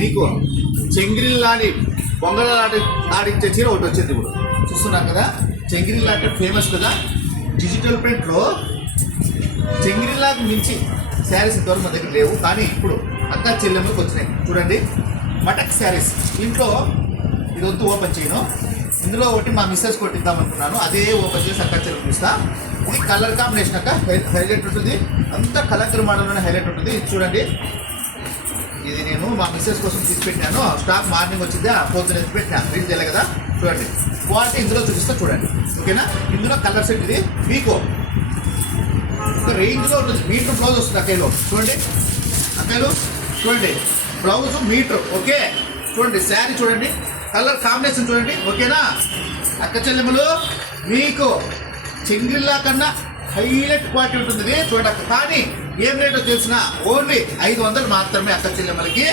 మీకు చెంగిరిల్లాడి ఆడించే చీర ఒకటి వచ్చింది. ఇప్పుడు చూస్తున్నారు కదా, చెంగిరిల్లా అంటే ఫేమస్ కదా. డిజిటల్ ప్రింట్లో చెంగిరిల్లాకి మించి శారీస్ ఇంతవరకు మన దగ్గర లేవు, కానీ ఇప్పుడు అక్క చెల్లెమ్మకి వచ్చినాయి. చూడండి, మటక్ శారీస్. ఇంట్లో ఇది వద్దు ఓపెన్ చేయను, ఇందులో ఒకటి మా మిస్సెస్ కొట్టిద్దాం అనుకున్నాను, అదే ఓపెన్ చేసి అక్క చెల్లెమ్మకి ఇస్తా. ఇది కలర్ కాంబినేషన్ అక్క, హైలైట్ ఉంటుంది, అంతా కలర్ మోడల్లోనే హైలైట్ ఉంటుంది. ఇది చూడండి, ఇది నేను మా మిస్సెస్ కోసం తీసుపెట్టాను. స్టాక్ మార్నింగ్ వచ్చింది, ఆ పొద్దున ఎత్తిపెట్టినా, రీడ్ చేయాలి కదా. చూడండి, క్వాలిటీ ఇందులో చూపిస్తా చూడండి, ఓకేనా. ఇందులో కలర్ సెట్ ఇది మీకు ఒక రేంజ్లో ఉంటుంది. మీటర్ బ్లౌజ్ వస్తుంది అక్కయ్యలో. చూడండి అక్కయ్యలు, చూడండి బ్లౌజ్ మీటర్, ఓకే. చూడండి శారీ చూడండి, కలర్ కాంబినేషన్ చూడండి, ఓకేనా. అక్క చెల్లెమ్మలు, మీకు చెంగిల్లా కన్నా హైలైట్ క్వాలిటీ ఉంటుంది చూడండి అక్క. కానీ ఏం రేటో తెలిసిన ఓన్లీ 500 మాత్రమే అక్క చెల్లెమ్మలకి.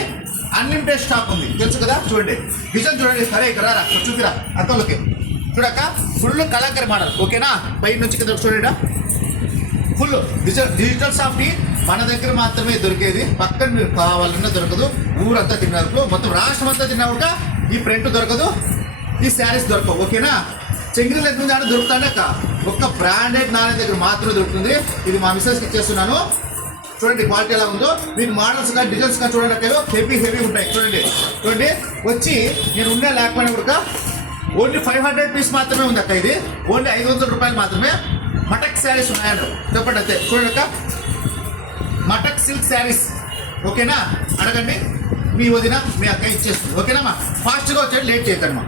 అన్లిమిటెడ్ స్టాక్ ఉంది, తెలుసు కదా. చూడండి డిజైన్ చూడండి, సరే ఇక్కడ రా చూపిరా అక్కలకి. చూడక్క, ఫుల్ కలంకరీ మోడల్, ఓకేనా. పై నుంచి కింద చూడండి, ఫుల్ డిజిటల్ సాఫ్ట్ మన దగ్గర మాత్రమే దొరికేది. పక్కన మీరు కావాలన్నా దొరకదు, ఊరంతా తిన్నారు, మొత్తం రాష్ట్రం అంతా తిన్నా కూడా ఈ ప్రింట్ దొరకదు, ఈ శారీస్ దొరకవు, ఓకేనా. చెంగిరి లెక్క నుంచి దొరుకుతానే అక్క, ఒక్క బ్రాండెడ్ నాణ్యత దగ్గర మాత్రమే దొరుకుతుంది. ఇది మా మిస్సెస్కి ఇచ్చేస్తున్నాను. చూడండి క్వాలిటీ ఎలా ఉందో. మీకు మోడల్స్ కానీ డిజైన్స్ కానీ చూడండి అక్క, హెవీ ఉంటాయి. చూడండి చూడండి, వచ్చి నేను ఉండే లేకపోయినా కూడా ఓన్లీ 500 పీస్ మాత్రమే ఉంది అక్క. ఇది ఓన్లీ 500 రూపాయలు మాత్రమే. మటక్ శారీస్ ఉన్నాయండి, చెప్పండి అంతే. చూడండి అక్క, మటక్ సిల్క్ శారీస్, ఓకేనా. అడగండి, మీ వదిన మీ అక్క ఇచ్చేస్తుంది, ఓకేనా. ఫాస్ట్గా వచ్చేది, లేట్ చేయకండి.